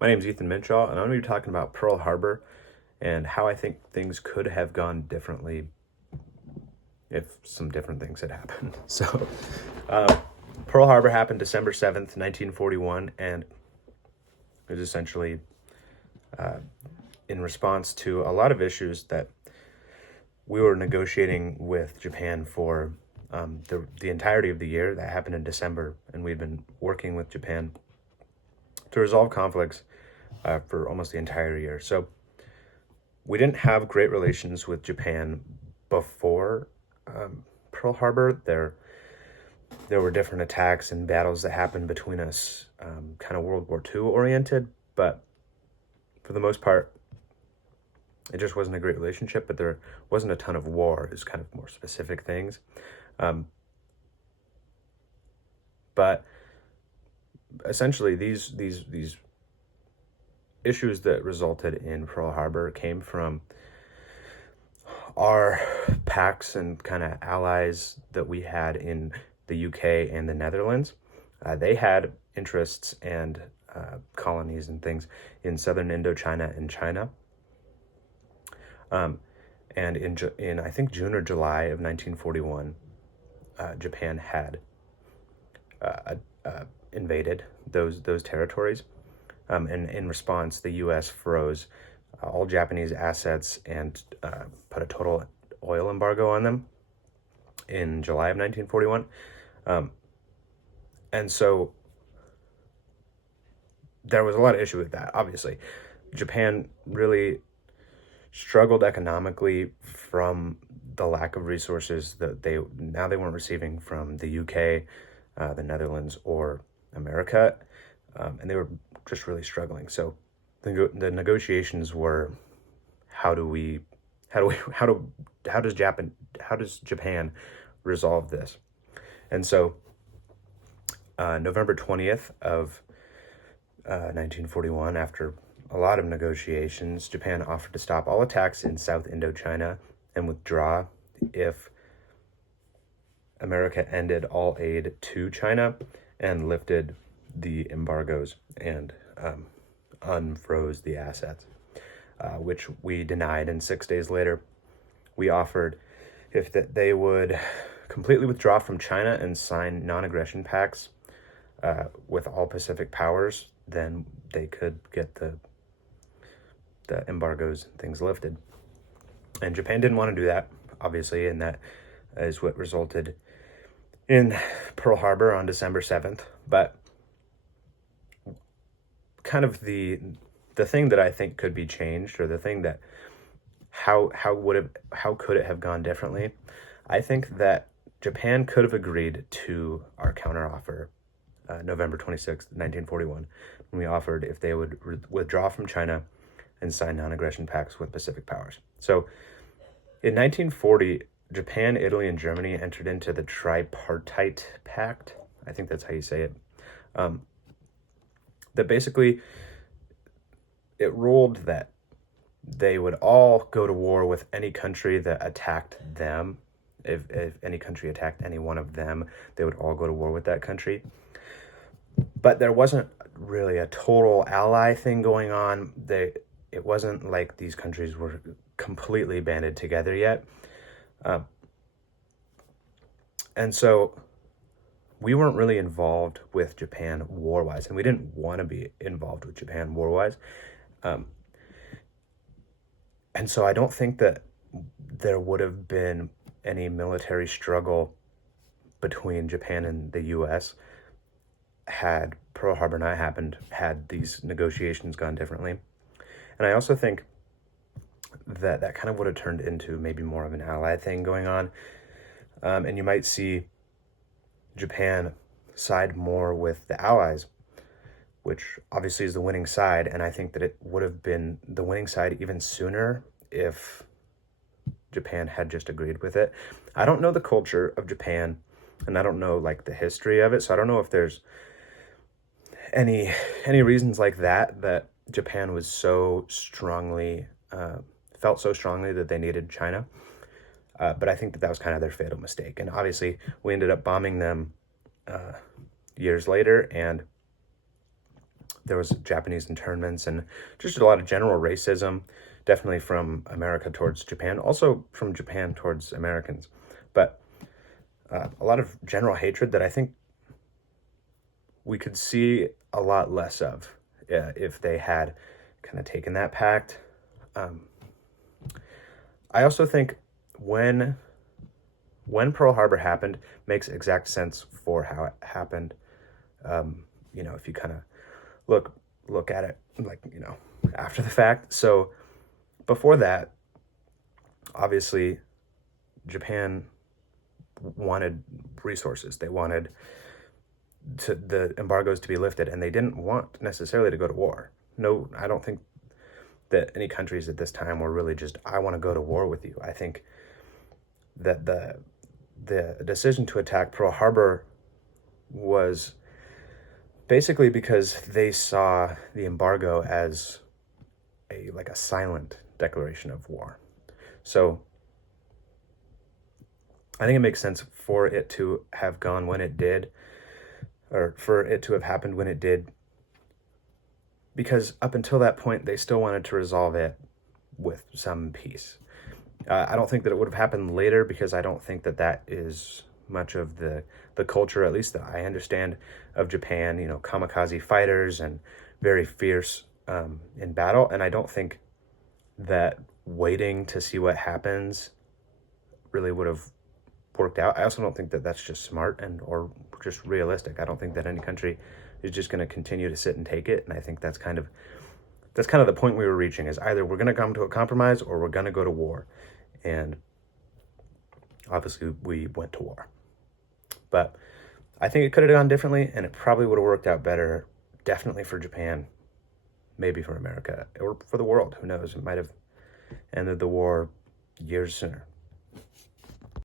My name is Ethan Minshaw, and I'm going to be talking about Pearl Harbor and how I think things could have gone differently if some different things had happened. Uh, Pearl Harbor happened December 7th, 1941, and it was essentially in response to a lot of issues that we were negotiating with Japan for the entirety of the year. That happened in December, and we'd been working with Japan to resolve conflicts for almost the entire year. So we didn't have great relations with Japan before Pearl Harbor. There were different attacks and battles that happened between us, kind of World War II oriented, but for the most part, it just wasn't a great relationship. But there wasn't a ton of war. It was kind of more specific things. But essentially, these issues that resulted in Pearl Harbor came from our pacts and kind of allies that we had in the UK and the Netherlands. They had interests and colonies and things in southern Indochina and China. And in I think June or July of 1941, Japan had invaded those territories. And in response, the U.S. froze all Japanese assets and put a total oil embargo on them in July of 1941. And so there was a lot of issue with that, obviously. Japan really struggled economically from the lack of resources that they weren't receiving from the UK, the Netherlands, or America, and they were just really struggling. So the negotiations were, how does Japan resolve this? And so November 20th of 1941, after a lot of negotiations, Japan offered to stop all attacks in South Indochina and withdraw if America ended all aid to China and lifted the embargoes and unfroze the assets, which we denied. And 6 days later, we offered if that they would completely withdraw from China and sign non-aggression pacts with all Pacific powers, then they could get the embargoes and things lifted. And Japan didn't want to do that, obviously, and that is what resulted in Pearl Harbor on December 7th. But kind of the thing that I think could be changed, or the thing that how could it have gone differently? I think that Japan could have agreed to our counteroffer November 26th, 1941, when we offered if they would withdraw from China and sign non-aggression pacts with Pacific powers. So in 1940, Japan, Italy, and Germany entered into the Tripartite Pact. I think that's how you say it. That basically, it ruled that they would all go to war with any country that attacked them. If any country attacked any one of them, they would all go to war with that country. But there wasn't really a total ally thing going on. It wasn't like these countries were completely banded together yet. And so we weren't really involved with Japan war-wise, and we didn't want to be involved with Japan war-wise. And so I don't think that there would have been any military struggle between Japan and the U.S. had Pearl Harbor not happened, had these negotiations gone differently. And I also think that kind of would have turned into maybe more of an ally thing going on. And you might see Japan side more with the Allies, which obviously is the winning side. And I think that it would have been the winning side even sooner if Japan had just agreed with it. I don't know the culture of Japan, and I don't know like the history of it. So I don't know if there's any reasons like that Japan was so strongly felt so strongly that they needed China. But I think that was kind of their fatal mistake. And obviously, we ended up bombing them years later, and there was Japanese internments and just a lot of general racism, definitely from America towards Japan, also from Japan towards Americans. But a lot of general hatred that I think we could see a lot less of if they had kind of taken that pact. I also think when Pearl Harbor happened, makes exact sense for how it happened. If you kind of look at it like, after the fact. So before that, obviously, Japan wanted resources. They wanted the embargoes to be lifted, and they didn't want necessarily to go to war. No, I don't think that any countries at this time were really just, I want to go to war with you. I think that the decision to attack Pearl Harbor was basically because they saw the embargo as a silent declaration of war. So I think it makes sense for it to have gone when it did, or for it to have happened when it did, because up until that point, they still wanted to resolve it with some peace. I don't think that it would have happened later, because I don't think that is much of the culture, at least that I understand, of Japan, kamikaze fighters and very fierce in battle. And I don't think that waiting to see what happens really would have worked out. I also don't think that that's just smart or just realistic. I don't think that any country is just going to continue to sit and take it. And I think that's kind of the point we were reaching, is either we're going to come to a compromise or we're going to go to war. And obviously we went to war. But I think it could have gone differently, and it probably would have worked out better, definitely for Japan, maybe for America, or for the world. Who knows? It might have ended the war years sooner.